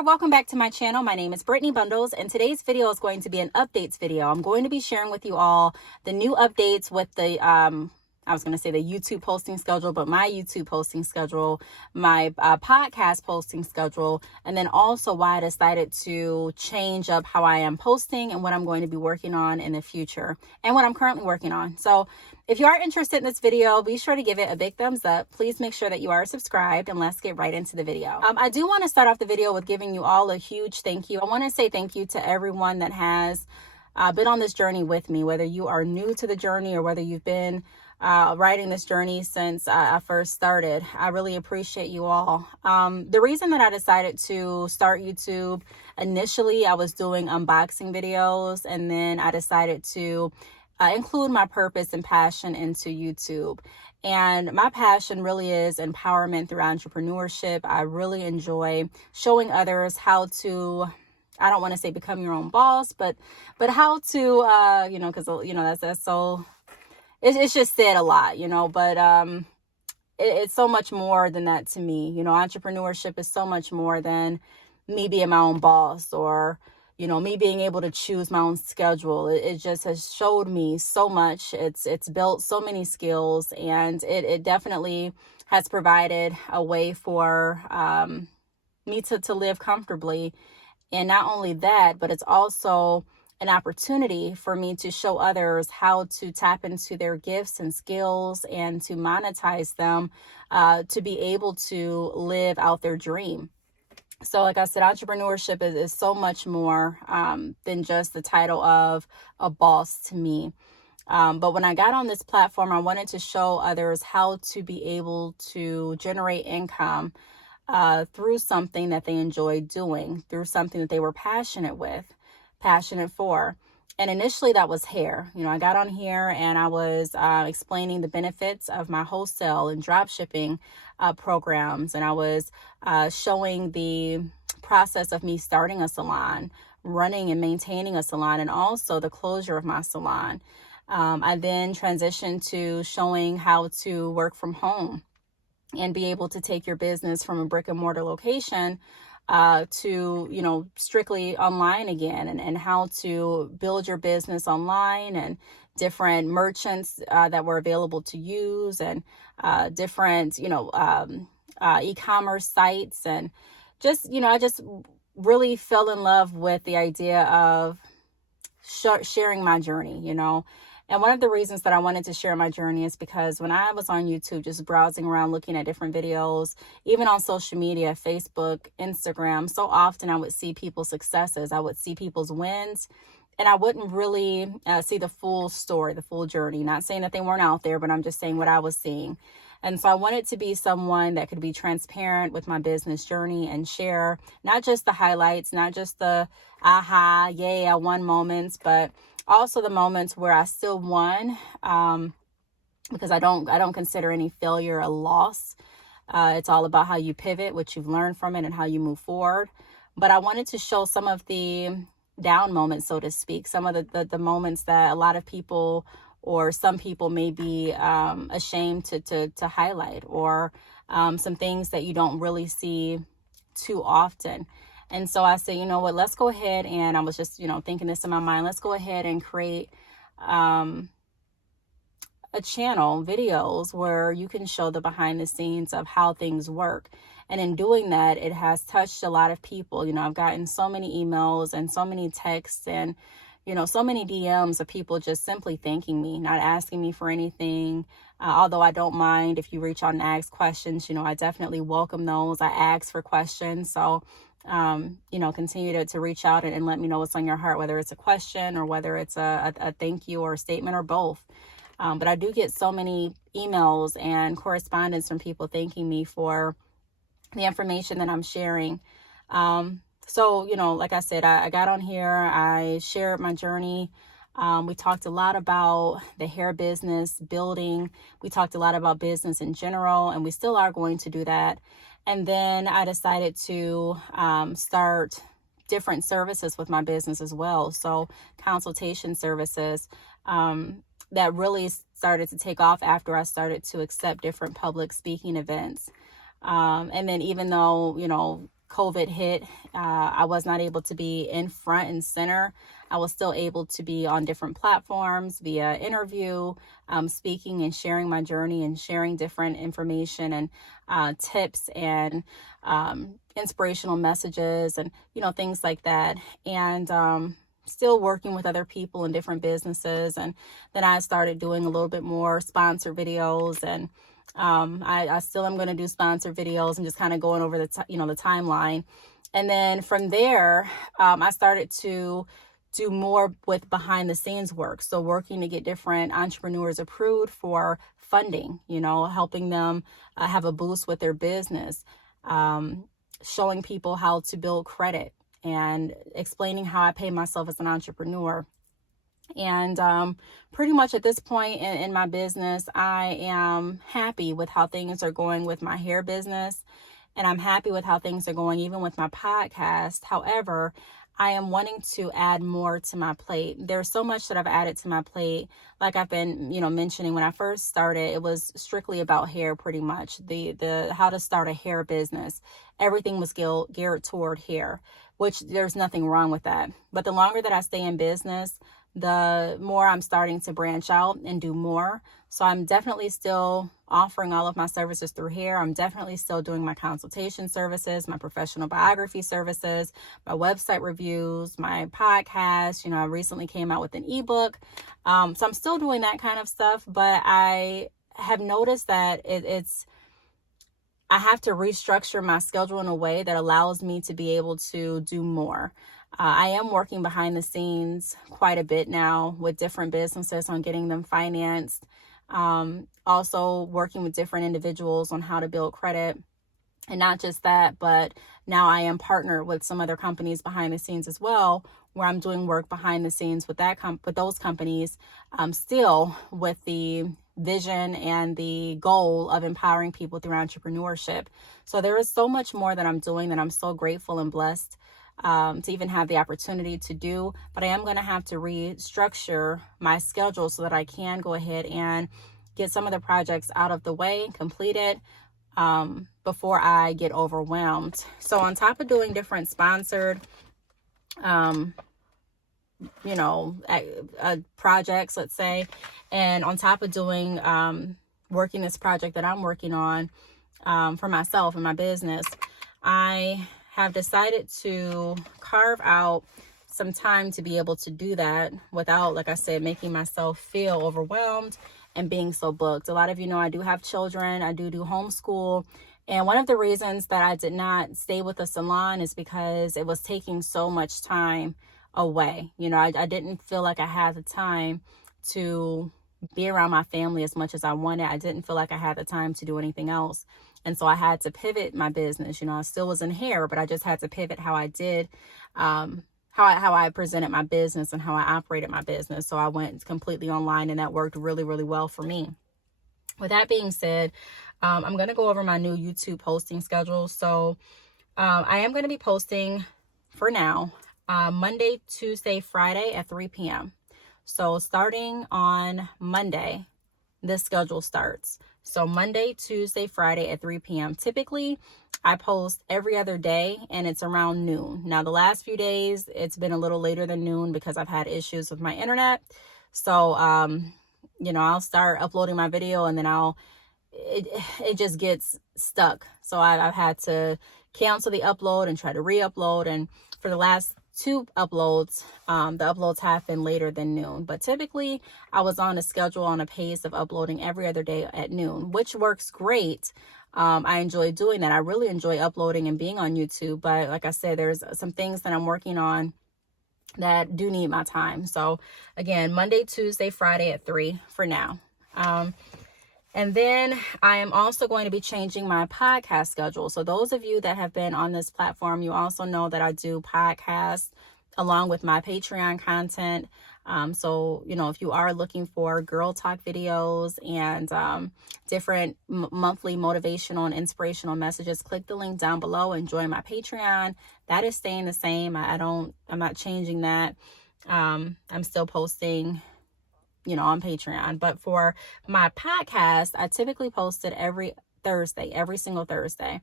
there, welcome back to my channel. My name is Brittney Bundles, and today's video is going to be an updates video. I'm going to be sharing with you all the new updates with the I was going to say the YouTube posting schedule, but my YouTube posting schedule, my podcast posting schedule, and then also why I decided to change up how I am posting and what I'm going to be working on in the future and what I'm currently working on. So if you are interested in this video, be sure to give it a big thumbs up. Please make sure that you are subscribed, and let's get right into the video. I do want to start off the video with giving you all a huge thank you. I want to say thank you to everyone that has been on this journey with me, whether you are new to the journey or whether you've been writing this journey since I first started. I really appreciate you all. The reason that I decided to start YouTube, initially I was doing unboxing videos, and then I decided to include my purpose and passion into YouTube. And my passion really is empowerment through entrepreneurship. I really enjoy showing others how to, I don't want to say become your own boss, but how to, because that's so, it's just said a lot, but it's so much more than that to me. Entrepreneurship is so much more than me being my own boss or, me being able to choose my own schedule. It just has showed me so much. It's built so many skills, and it definitely has provided a way for me to live comfortably. And not only that, but it's also an opportunity for me to show others how to tap into their gifts and skills and to monetize them to be able to live out their dream. So like I said, entrepreneurship is so much more than just the title of a boss to me. But when I got on this platform, I wanted to show others how to be able to generate income through something that they enjoy doing, through something that they were passionate for. And initially that was hair. I got on here and I was explaining the benefits of my wholesale and drop shipping programs. And I was showing the process of me starting a salon, running and maintaining a salon, and also the closure of my salon. I then transitioned to showing how to work from home and be able to take your business from a brick and mortar location to, strictly online again, and how to build your business online, and different merchants that were available to use, and different, e-commerce sites. And just, I just really fell in love with the idea of sharing my journey, And one of the reasons that I wanted to share my journey is because when I was on YouTube, just browsing around, looking at different videos, even on social media, Facebook, Instagram, so often I would see people's successes. I would see people's wins, and I wouldn't really see the full story, the full journey. Not saying that they weren't out there, but I'm just saying what I was seeing. And so I wanted to be someone that could be transparent with my business journey and share not just the highlights, not just the aha, yay, I won moments, but also the moments where I still won, because I don't consider any failure a loss. It's all about how you pivot, what you've learned from it, and how you move forward. But I wanted to show some of the down moments, so to speak, some of the moments that a lot of people or some people may be ashamed to highlight, or some things that you don't really see too often. And so I said, you know what, let's go ahead, and I was just, thinking this in my mind, let's go ahead and create a channel, videos where you can show the behind the scenes of how things work. And in doing that, it has touched a lot of people. I've gotten so many emails and so many texts and, so many DMs of people just simply thanking me, not asking me for anything. Although I don't mind if you reach out and ask questions, I definitely welcome those. I ask for questions. So continue to reach out and let me know what's on your heart, whether it's a question or whether it's a thank you or a statement or both. But I do get so many emails and correspondence from people thanking me for the information that I'm sharing. So, like I said, I got on here, I shared my journey. We talked a lot about the hair business building. We talked a lot about business in general, and we still are going to do that. And then I decided to start different services with my business as well. So Consultation Services, that really started to take off after I started to accept different public speaking events. And then even though, COVID hit, I was not able to be in front and center. I was still able to be on different platforms via interview, speaking and sharing my journey and sharing different information and tips and inspirational messages and, things like that. And still working with other people in different businesses. And then I started doing a little bit more sponsored videos, and I still am going to do sponsored videos and just kind of going over the timeline. And then from there, I started to do more with behind the scenes work. So working to get different entrepreneurs approved for funding, helping them have a boost with their business, showing people how to build credit and explaining how I pay myself as an entrepreneur. And pretty much at this point in my business, I am happy with how things are going with my hair business. And I'm happy with how things are going even with my podcast. However, I am wanting to add more to my plate. There's so much that I've added to my plate. Like I've been, mentioning, when I first started, it was strictly about hair pretty much. The how to start a hair business. Everything was geared toward hair, which there's nothing wrong with that. But the longer that I stay in business, the more I'm starting to branch out and do more. So I'm definitely still offering all of my services through here. I'm definitely still doing my consultation services, my professional biography services, my website reviews, my podcast. I recently came out with an ebook. So I'm still doing that kind of stuff, but I have noticed that I have to restructure my schedule in a way that allows me to be able to do more. I am working behind the scenes quite a bit now with different businesses on getting them financed. Also working with different individuals on how to build credit. And not just that, but now I am partnered with some other companies behind the scenes as well, where I'm doing work behind the scenes with with those companies, still with the vision and the goal of empowering people through entrepreneurship. So there is so much more that I'm doing that I'm so grateful and blessed to even have the opportunity to do. But I am going to have to restructure my schedule so that I can go ahead and get some of the projects out of the way, completed, before I get overwhelmed. So on top of doing different sponsored, projects, let's say, and on top of doing, working this project that I'm working on, for myself and my business, I have decided to carve out some time to be able to do that without, like I said, making myself feel overwhelmed and being so booked. A lot of you know I do have children. I do homeschool. And one of the reasons that I did not stay with the salon is because it was taking so much time away. I didn't feel like I had the time to be around my family as much as I wanted. I didn't feel like I had the time to do anything else. And so I had to pivot my business. I still was in hair, but I just had to pivot how I did, how I presented my business and how I operated my business. So I went completely online, and that worked really, really well for me. With that being said, I'm going to go over my new YouTube posting schedule. So I am going to be posting for now, Monday, Tuesday, Friday at 3 p.m. So starting on Monday, this schedule starts. So Monday, Tuesday, Friday at 3 p.m. Typically, I post every other day, and it's around noon. Now, the last few days, it's been a little later than noon because I've had issues with my internet. So, I'll start uploading my video, and then it just gets stuck. So I've had to cancel the upload and try to re-upload. And for the last 2 uploads, the uploads have been later than noon. But typically, I was on a schedule, on a pace of uploading every other day at noon, which works great. I enjoy doing that. I really enjoy uploading and being on YouTube. But like I said, there's some things that I'm working on that do need my time. So again, Monday, Tuesday, Friday at 3 for now. And then I am also going to be changing my podcast schedule. So those of you that have been on this platform, you also know that I do podcasts along with my Patreon content. So, if you are looking for girl talk videos and different monthly motivational and inspirational messages, click the link down below and join my Patreon. That is staying the same. I'm not changing that. I'm still posting on Patreon. But for my podcast, I typically post it every Thursday, every single Thursday.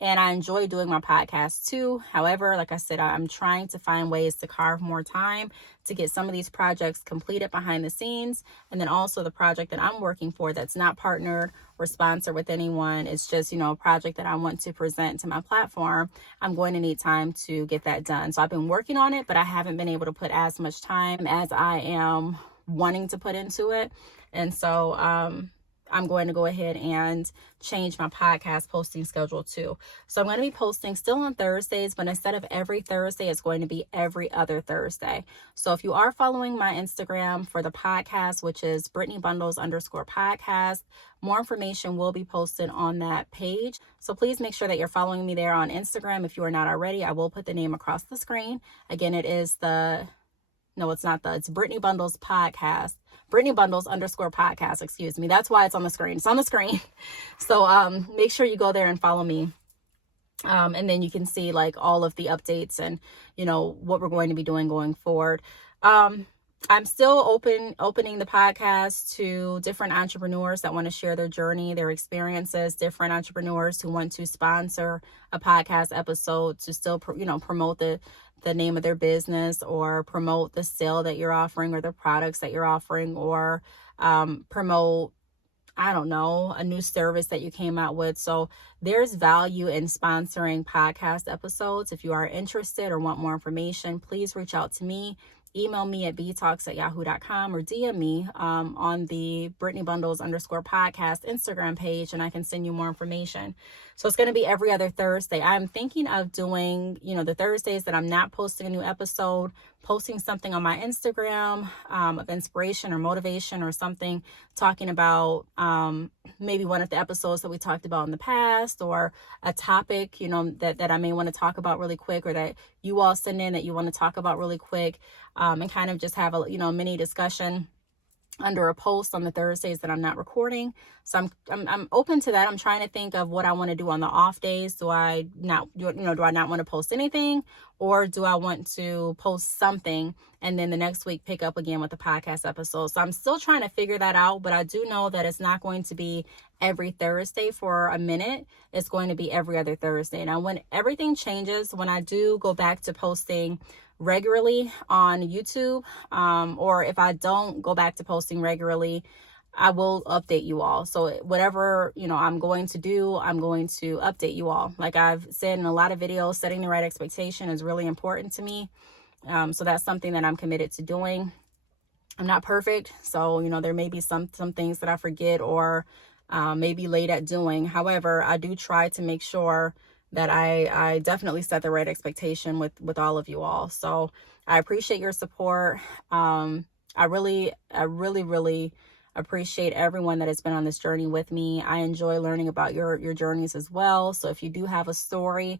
And I enjoy doing my podcast too. However, like I said, I'm trying to find ways to carve more time to get some of these projects completed behind the scenes. And then also the project that I'm working for that's not partnered or sponsored with anyone. It's just, a project that I want to present to my platform. I'm going to need time to get that done. So I've been working on it, but I haven't been able to put as much time as I am wanting to put into it. And so, I'm going to go ahead and change my podcast posting schedule too. So I'm going to be posting still on Thursdays, but instead of every Thursday, it's going to be every other Thursday. So if you are following my Instagram for the podcast, which is Brittney_Bundles_podcast, more information will be posted on that page. So please make sure that you're following me there on Instagram. If you are not already, I will put the name across the screen. Again, it's Brittney Bundles podcast. Brittney Bundles_podcast, excuse me. That's why it's on the screen. It's on the screen. So make sure you go there and follow me. And then you can see like all of the updates and, what we're going to be doing going forward. I'm still opening the podcast to different entrepreneurs that want to share their journey, their experiences, different entrepreneurs who want to sponsor a podcast episode to still, promote the name of their business or promote the sale that you're offering or the products that you're offering or promote, a new service that you came out with. So there's value in sponsoring podcast episodes. If you are interested or want more information, please reach out to me. Email me at btalks@yahoo.com or DM me on the Brittney Bundles_podcast Instagram page, and I can send you more information. So it's going to be every other Thursday. I'm thinking of doing, the Thursdays that I'm not posting a new episode, posting something on my Instagram of inspiration or motivation or something, talking about maybe one of the episodes that we talked about in the past or a topic, that I may want to talk about really quick or that you all send in that you want to talk about really quick. And kind of just have a mini discussion under a post on the Thursdays that I'm not recording. So I'm open to that. I'm trying to think of what I want to do on the off days. Do I not want to post anything, or do I want to post something and then the next week pick up again with the podcast episode? So I'm still trying to figure that out, but I do know that it's not going to be every Thursday for a minute. It's going to be every other Thursday. Now, when everything changes, when I do go back to posting regularly on YouTube, or if I don't go back to posting regularly, I will update you all. So whatever, I'm going to do, I'm going to update you all. Like I've said in a lot of videos, setting the right expectation is really important to me. So that's something that I'm committed to doing. I'm not perfect. So, there may be some things that I forget or may be late at doing. However, I do try to make sure that I definitely set the right expectation with all of you all. So I appreciate your support. I really appreciate everyone that has been on this journey with me. I enjoy learning about your journeys as well. So if you do have a story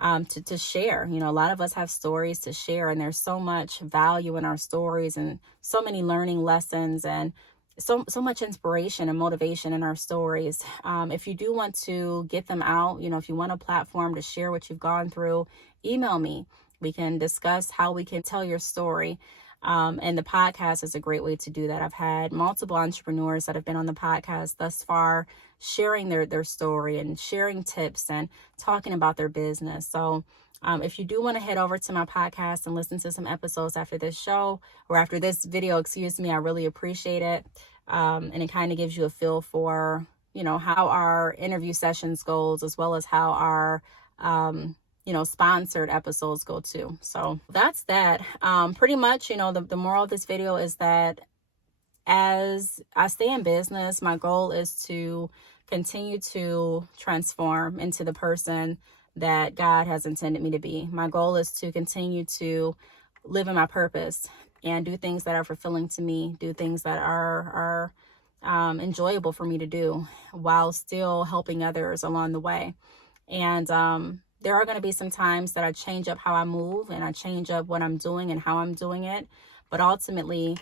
to share, a lot of us have stories to share, and there's so much value in our stories and so many learning lessons and so much inspiration and motivation in our stories. If you do want to get them out, if you want a platform to share what you've gone through, email me. We can discuss how we can tell your story. And the podcast is a great way to do that. I've had multiple entrepreneurs that have been on the podcast thus far, sharing their story and sharing tips and talking about their business. So if you do want to head over to my podcast and listen to some episodes after this show or after this video, I really appreciate it. And it kind of gives you a feel for, how our interview sessions goes, as well as how our, sponsored episodes go too. So that's that. Pretty much, the moral of this video is that as I stay in business, my goal is to continue to transform into the person that God has intended me to be. My goal is to continue to live in my purpose and do things that are fulfilling to me, do things that are enjoyable for me to do while still helping others along the way. And there are going to be some times that I change up how I move and I change up what I'm doing and how I'm doing it. But ultimately,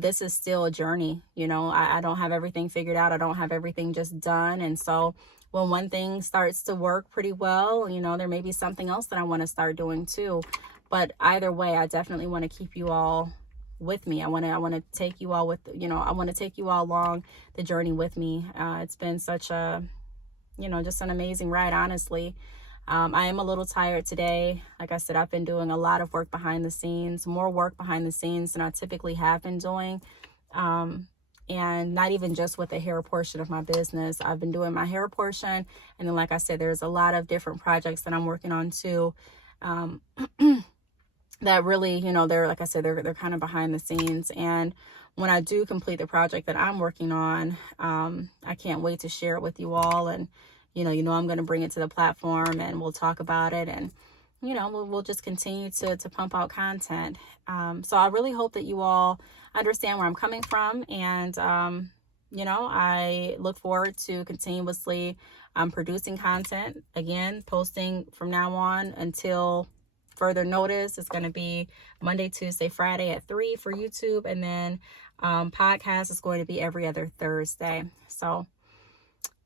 this is still a journey. I don't have everything figured out. I don't have everything just done. And so when one thing starts to work pretty well, there may be something else that I want to start doing too. But either way, I definitely want to keep you all with me. I want to take you all I want to take you all along the journey with me. It's been such a just an amazing ride, honestly. I am a little tired today. Like I said, I've been doing a lot of work behind the scenes, more work behind the scenes than I typically have been doing. And not even just with the hair portion of my business. I've been doing my hair portion. And then, like I said, there's a lot of different projects that I'm working on too. That really, they're, like I said, they're kind of behind the scenes. And when I do complete the project that I'm working on, I can't wait to share it with you all. And, I'm going to bring it to the platform and we'll talk about it. And, we'll just continue to pump out content. So I really hope that you all understand where I'm coming from. And, I look forward to continuously producing content. Again, posting from now on until further notice. It's going to be Monday, Tuesday, Friday at 3 for YouTube. And then podcast is going to be every other Thursday. So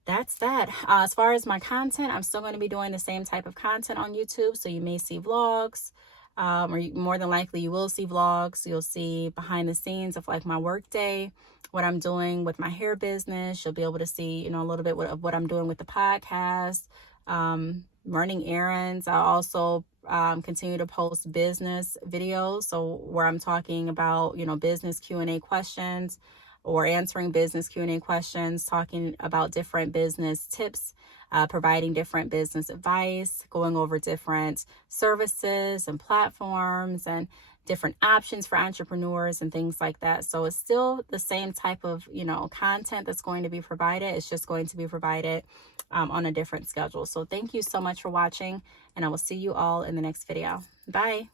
that's that. As far as my content, I'm still going to be doing the same type of content on YouTube. So you may see vlogs, or more than likely you will see vlogs. You'll see behind the scenes of like my work day, what I'm doing with my hair business. You'll be able to see, a little bit of what I'm doing with the podcast, running errands. I also continue to post business videos. So where I'm talking about, business Q&A questions, or answering business Q&A questions, talking about different business tips, providing different business advice, going over different services and platforms and different options for entrepreneurs and things like that. So it's still the same type of, content that's going to be provided. It's just going to be provided on a different schedule. So thank you so much for watching, and I will see you all in the next video. Bye.